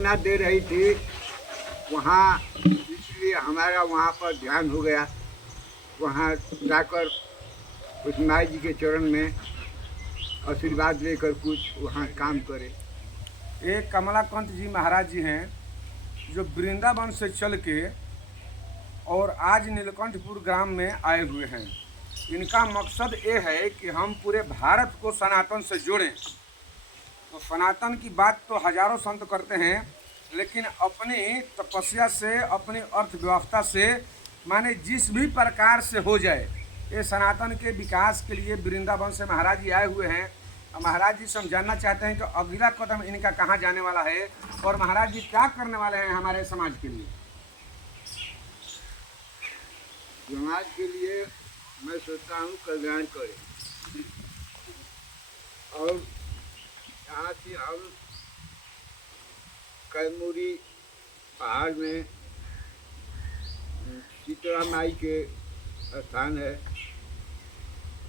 ना दे रही थी वहाँ, इसलिए हमारा वहाँ पर ध्यान हो गया वहाँ जाकर उस माई जी के चरण में आशीर्वाद लेकर कुछ वहाँ काम करे। एक कमलाकांत जी महाराज जी हैं जो वृंदावन से चल के और आज नीलकंठपुर ग्राम में आए हुए हैं। इनका मकसद ये है कि हम पूरे भारत को सनातन से जोड़ें। तो सनातन की बात तो हजारों संत करते हैं, लेकिन अपनी तपस्या से, अपनी अर्थव्यवस्था से, माने जिस भी प्रकार से हो जाए, ये सनातन के विकास के लिए वृंदावन से महाराज जी आए हुए हैं। महाराज जी से हम जानना चाहते हैं कि अगला कदम इनका कहाँ जाने वाला है और महाराज जी क्या करने वाले हैं हमारे समाज के लिए। समाज के लिए मैं सोचता हूँ कल्याण करें, और यहाँ से हम कैमूरी पहाड़ में शीतला माई के स्थान है,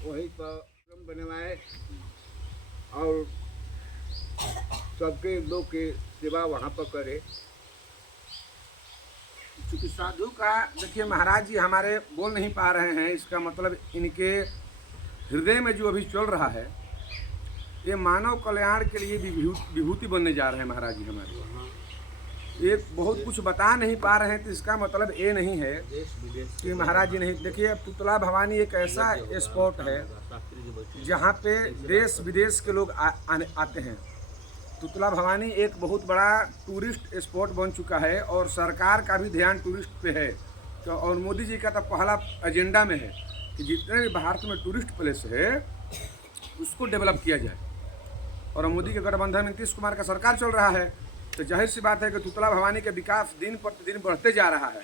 वहीं पर आश्रम बनवाए और सबके लोग के सेवा वहाँ पर करे। चूँकि साधु का देखिए महाराज जी हमारे बोल नहीं पा रहे हैं, इसका मतलब इनके हृदय में जो अभी चल रहा है ये मानव कल्याण के लिए विभूति बनने जा रहे हैं महाराज जी हमारे। ये बहुत कुछ बता नहीं पा रहे हैं, तो इसका मतलब ये नहीं है कि महाराज जी नहीं। देखिए पुतला भवानी एक ऐसा स्पॉट है जहाँ पे देश विदेश के लोग आते हैं। पुतला भवानी एक बहुत बड़ा टूरिस्ट स्पॉट बन चुका है और सरकार का भी ध्यान टूरिस्ट पे है। तो और मोदी जी का तो पहला एजेंडा में है कि जितने भी भारत में टूरिस्ट प्लेस है उसको डेवलप किया जाए। और मोदी के गठबंधन में नीतीश कुमार का सरकार चल रहा है, तो जाहिर सी बात है कि पुतला भवानी का विकास दिन प्रतिदिन बढ़ते जा रहा है।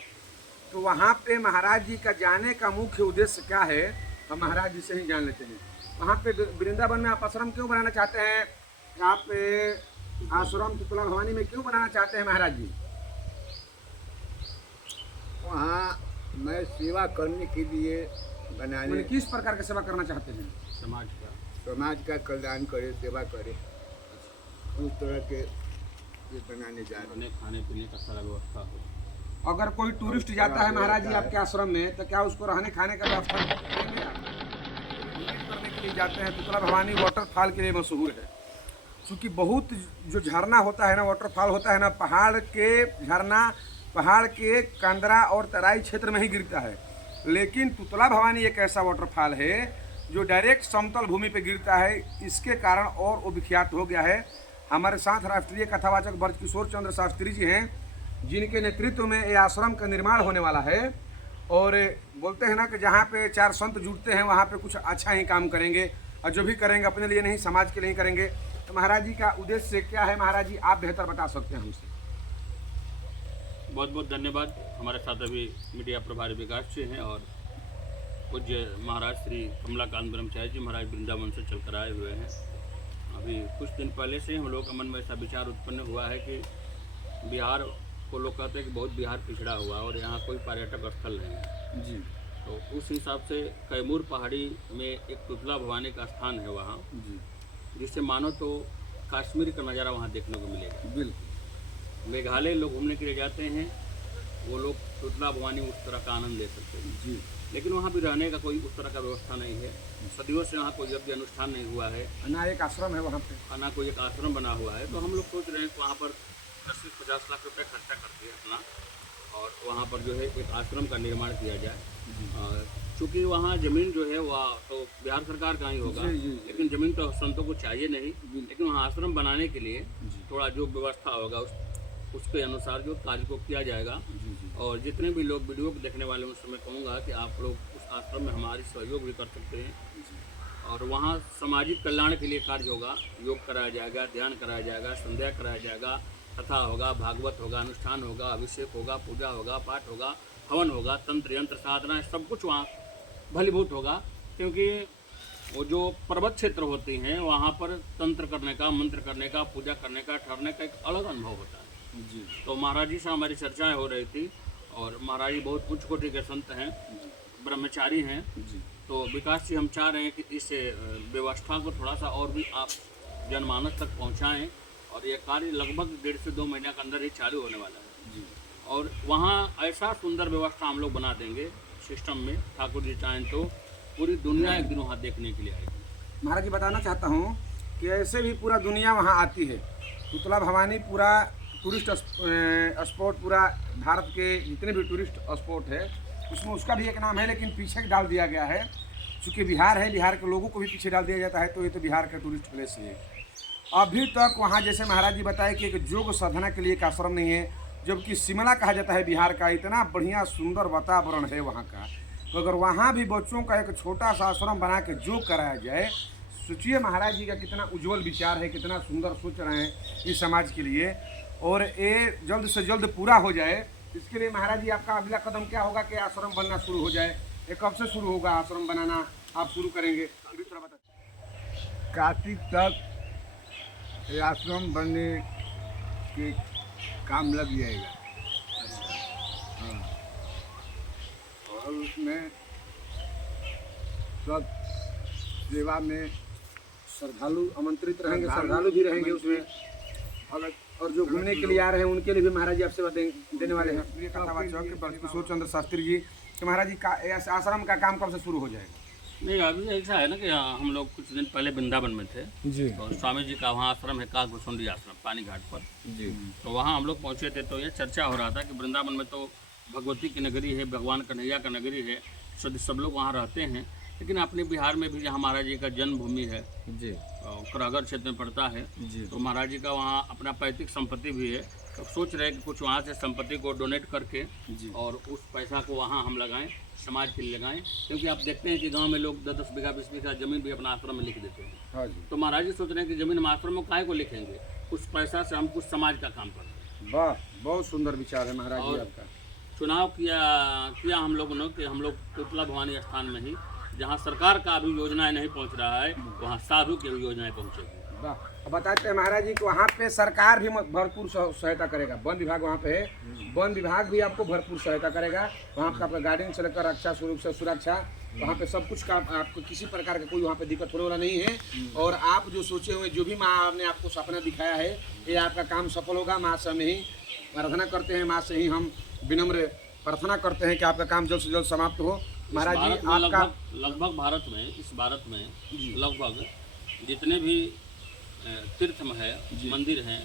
तो वहाँ पे महाराज जी का जाने का मुख्य उद्देश्य क्या है, हम महाराज जी से ही जान लेते हैं। वहाँ पे वृंदावन में आप आश्रम क्यों बनाना चाहते हैं? आप आश्रम पुतला भवानी में क्यों बनाना चाहते हैं महाराज जी? वहाँ मैं सेवा करने के लिए बनाने। किस प्रकार की सेवा करना चाहते हैं? समाज का कल्याण करे, सेवा करे, उस तरह के ये बनाने जा रहे हैं। खाने पीने का सारा व्यवस्था हो। अगर कोई टूरिस्ट जाता है महाराज जी आपके आश्रम में, तो क्या उसको रहने खाने का व्यवस्था करने के लिए जाते हैं? पुतला भवानी वाटरफॉल के लिए मशहूर है, क्योंकि बहुत जो झरना होता है ना, वाटरफॉल होता है ना, पहाड़ के झरना पहाड़ के कंदरा और तराई क्षेत्र में ही गिरता है। लेकिन पुतला भवानी एक ऐसा वाटरफॉल है जो डायरेक्ट समतल भूमि पे गिरता है। इसके कारण और वो विख्यात हो गया है। हमारे साथ राष्ट्रीय कथावाचक ब्रजकिशोर चंद्र शास्त्री जी हैं, जिनके नेतृत्व में ये आश्रम का निर्माण होने वाला है। और बोलते हैं ना कि जहाँ पे चार संत जुटते हैं वहाँ पे कुछ अच्छा ही काम करेंगे, और जो भी करेंगे अपने लिए नहीं, समाज के लिए ही करेंगे। तो महाराज जी का उद्देश्य क्या है महाराज जी, आप बेहतर बता सकते हैं हमसे। बहुत बहुत धन्यवाद। हमारे साथ अभी मीडिया प्रभारी विकास जी हैं और पूज्य महाराज श्री कमलाकांत ब्रह्मचारी जी महाराज वृंदावन से चलकर आए हुए हैं। अभी कुछ दिन पहले से हम लोग के मन में ऐसा विचार उत्पन्न हुआ है कि बिहार को लोग कहते हैं कि बहुत बिहार पिछड़ा हुआ और यहाँ कोई पर्यटक स्थल नहीं है जी। तो उस हिसाब से कैमूर पहाड़ी में एक पुतला भवानी का स्थान है वहाँ जी, जिससे मानो तो कश्मीर का नज़ारा वहाँ देखने को मिलेगा। बिल्कुल। मेघालय लोग घूमने के लिए जाते हैं, वो लोग पुतला भवानी उस तरह का आनंद ले सकते हैं जी। लेकिन वहाँ भी रहने का कोई उस तरह का व्यवस्था नहीं है। सदियों से वहाँ कोई यज्ञ अनुष्ठान नहीं हुआ है, ना एक आश्रम है वहाँ पे, ना कोई एक आश्रम बना हुआ है। तो हम लोग सोच रहे हैं कि वहाँ पर 10 से 50 लाख रुपए खर्चा करके अपना और वहाँ पर जो है एक आश्रम का निर्माण किया जाए। चूँकि वहाँ ज़मीन जो है वह तो बिहार सरकार का ही होगा, लेकिन ज़मीन तो संतों को चाहिए नहीं। लेकिन वहाँ आश्रम बनाने के लिए थोड़ा जो व्यवस्था होगा उसके अनुसार जो कार्य को किया जाएगा। और जितने भी लोग वीडियो को देखने वाले उनसे मैं कहूँगा कि आप लोग उस आश्रम में हमारी सहयोग भी कर सकते हैं और वहाँ सामाजिक कल्याण के लिए कार्य होगा। योग कराया जाएगा, ध्यान कराया जाएगा, संध्या कराया जाएगा, कथा होगा, भागवत होगा, अनुष्ठान होगा, अभिषेक होगा, पूजा होगा, पाठ होगा, हवन होगा, तंत्र यंत्र साधना सब कुछ वहाँ भलीभूत होगा। क्योंकि वो जो पर्वत क्षेत्र होती हैं वहाँ पर तंत्र करने का, मंत्र करने का, पूजा करने का, ठहरने का एक अलग अनुभव होता है जी। तो महाराज जी से हमारी चर्चाएं हो रही थी और महाराज जी बहुत उच्च कोटि के संत हैं, ब्रह्मचारी हैं जी। तो विकास जी हम चाह रहे हैं कि इस व्यवस्था को थोड़ा सा और भी आप जनमानस तक पहुंचाएं और ये कार्य लगभग 1.5 से 2 महीने के अंदर ही चालू होने वाला है जी। और वहाँ ऐसा सुंदर व्यवस्था हम लोग बना देंगे सिस्टम में, ठाकुर जी चाहें तो पूरी दुनिया एक दिन वहाँ देखने के लिए आएगी। महाराज जी बताना चाहता हूँ कि ऐसे भी पूरा दुनिया वहाँ आती है। शीतला भवानी पूरा टूरिस्ट स्पॉट, पूरा भारत के जितने भी टूरिस्ट स्पॉट है उसमें उसका भी एक नाम है, लेकिन पीछे डाल दिया गया है। चूँकि बिहार है, बिहार के लोगों को भी पीछे डाल दिया जाता है, तो ये तो बिहार का टूरिस्ट प्लेस है। अभी तक वहाँ जैसे महाराज जी बताए कि एक योग साधना के लिए एक आश्रम नहीं है, जबकि शिमला कहा जाता है बिहार का। इतना बढ़िया सुंदर वातावरण है वहाँ का, तो अगर वहाँ भी बच्चों का एक छोटा सा आश्रम बना के योग कराया जाए, सोचिए महाराज जी का कितना उज्जवल विचार है, कितना सुंदर सोच रहे हैं इस समाज के लिए, और ये जल्द से जल्द पूरा हो जाए। इसके लिए महाराज जी आपका अगला कदम क्या होगा कि आश्रम बनना शुरू हो जाए? ये कब से शुरू होगा आश्रम बनाना, आप शुरू करेंगे? थोड़ा बता। कार्तिक तक ये आश्रम बनने के काम लग जाएगा। हाँ, और उसमें सब सेवा में श्रद्धालु आमंत्रित रहेंगे, श्रद्धालु भी रहेंगे उसमें, और जो घूमने के लिए आ रहे हैं उनके लिए भी महाराज जी आपसे देने वाले हैं। ये कथावाचक किशोर चंद्र शास्त्री जी कि महाराज जी का आश्रम का काम कब से शुरू हो जाएगा? नहीं, अभी ऐसा है ना कि हम लोग कुछ दिन पहले वृंदावन में थे जी, तो स्वामी जी का वहाँ आश्रम है, काकभूषुंडी आश्रम, पानी घाट पर जी। तो वहाँ हम लोग पहुँचे थे। तो ये चर्चा हो रहा था कि वृंदावन में तो भगवती की नगरी है, भगवान कन्हैया का नगरी है, सब लोग वहाँ रहते हैं, लेकिन अपने बिहार में भी जहाँ महाराज जी का जन्मभूमि है जी, करागर क्षेत्र में पड़ता है जी, तो महाराज जी का वहाँ अपना पैतृक संपत्ति भी है। तो सोच रहे हैं कि कुछ वहाँ से संपत्ति को डोनेट करके जी, और उस पैसा को वहाँ हम लगाएं, समाज के लिए लगाएं, क्योंकि आप देखते हैं कि गांव में लोग 10-10 बीघा 20 बीघा जमीन भी अपना आश्रम में लिख देते हैं। हाँ जी। तो महाराज जी सोच रहे हैं कि जमीन हम आश्रम में काहे को लिखेंगे, उस पैसा से हम कुछ समाज का काम करें। वाह, बहुत सुंदर विचार है महाराज जी और आपका। चुनाव किया हम लोगों ने कि हम लोग शीतला भवानी स्थान में ही, जहाँ सरकार का अभी योजनाएं नहीं पहुँच रहा है, वहाँ साधु की भी योजनाएं पहुँचेगी। वाह, अब बताते हैं महाराज जी कि वहाँ पे सरकार भी भरपूर सहायता करेगा। वन विभाग वहाँ पे है, वन विभाग भी आपको भरपूर सहायता करेगा। वहाँ पे आपका गार्डन से लेकर रक्षा स्वरूप से सुरक्षा, वहाँ पे सब कुछ का आपको किसी प्रकार का कोई वहाँ पे दिक्कत होने वाला नहीं है। और आप जो सोचे हुए, जो भी माँ ने आपको सपना दिखाया है, ये आपका काम सफल होगा। माँ से हम ही प्रार्थना करते हैं, माँ से ही हम विनम्र प्रार्थना करते हैं कि आपका काम जल्द से जल्द समाप्त हो। महाराज जी आपका लगभग भारत में, इस भारत में लगभग जितने भी तीर्थ है, मंदिर हैं,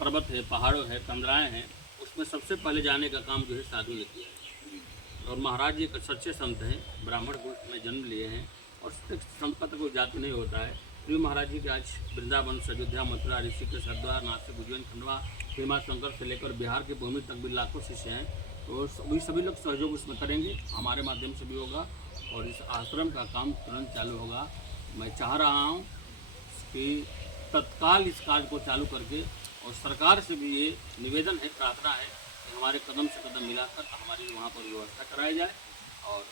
पर्वत है, पहाड़ों है, कंदराएं हैं, उसमें सबसे पहले जाने का काम जो है साधु ने किया है। और महाराज जी एक सच्चे संत हैं, ब्राह्मण गोष्ठ में जन्म लिए हैं, और संत का तो कोई जाति नहीं होता है। तो महाराज जी के आज वृंदावन से अयोध्या, मथुरा, ऋषिकेश, हरिद्वार, नासिक, उज्जैन, खंडवा, भीमा शंकर से लेकर बिहार की भूमि तक भी लाखों शिष्य हैं। तो सभी लोग सहयोग इसमें करेंगे, हमारे माध्यम से भी होगा, और इस आश्रम का काम तुरंत चालू होगा। मैं चाह रहा हूँ कि तत्काल इस कार्य को चालू करके, और सरकार से भी ये निवेदन है, प्रार्थना है कि हमारे कदम से कदम मिलाकर हमारी वहाँ पर व्यवस्था कराई जाए, और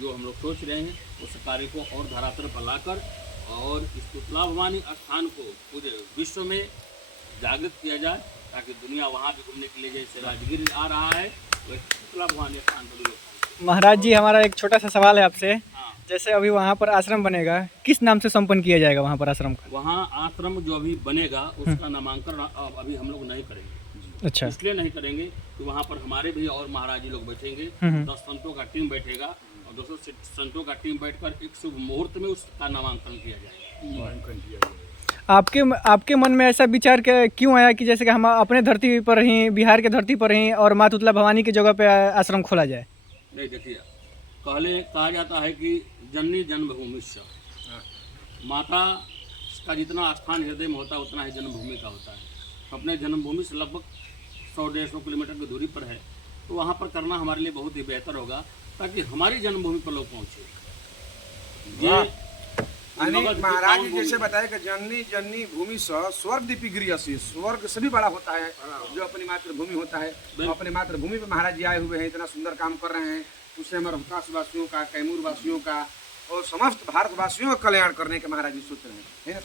जो हम लोग सोच रहे हैं उस कार्य को और धरातल पर लाकर और इस शीतला भवानी स्थान को पूरे विश्व में जागृत किया जाए, ताकि दुनिया वहाँ भी घूमने के लिए, जैसे राजगीर आ रहा है वैसे शीतला भवानी स्थान पर भी लोग। महाराज जी हमारा एक छोटा सा सवाल है आपसे। हाँ, जैसे अभी वहाँ पर आश्रम बनेगा, किस नाम से संपन्न किया जाएगा वहाँ पर आश्रम का? वहाँ आश्रम जो अभी बनेगा उसका नामांकन अभी हम लोग नहीं करेंगे। अच्छा, इसलिए नहीं करेंगे कि वहाँ पर हमारे भी और महाराज जी लोग बैठेंगे, 10 संतों का टीम बैठेगा, और 200 संतों का टीम बैठकर एक शुभ मुहूर्त में उसका नामांकन किया जाएगा। आपके मन में ऐसा विचार क्यों आया कि जैसे कि हम अपने धरती पर ही, बिहार के धरती पर ही, और माँ शीतला भवानी की जगह पे आश्रम खोला जाए? नहीं, देखिए, पहले कहा जाता है कि जननी जन्मभूमि, माता का जितना स्थान हृदय में होता है उतना ही जन्मभूमि का होता है। तो अपने जन्मभूमि से लगभग 100-150 किलोमीटर की दूरी पर है, तो वहाँ पर करना हमारे लिए बहुत ही बेहतर होगा, ताकि हमारी जन्मभूमि पर लोग पहुँचे। महाराज जी जैसे बताया कि जननी जननी भूमि स्वर्ग दीपी गृहसी, स्वर्ग से भी बड़ा होता है जो अपनी मातृभूमि होता है। तो अपनी मातृभूमि पे महाराज जी आए हुए हैं, इतना सुंदर काम कर रहे हैं, उससे हमारे रोहतास वासियों का, कैमूर वासियों का और समस्त भारतवासियों का कल्याण करने के महाराज जी सोच रहे हैं, है ना?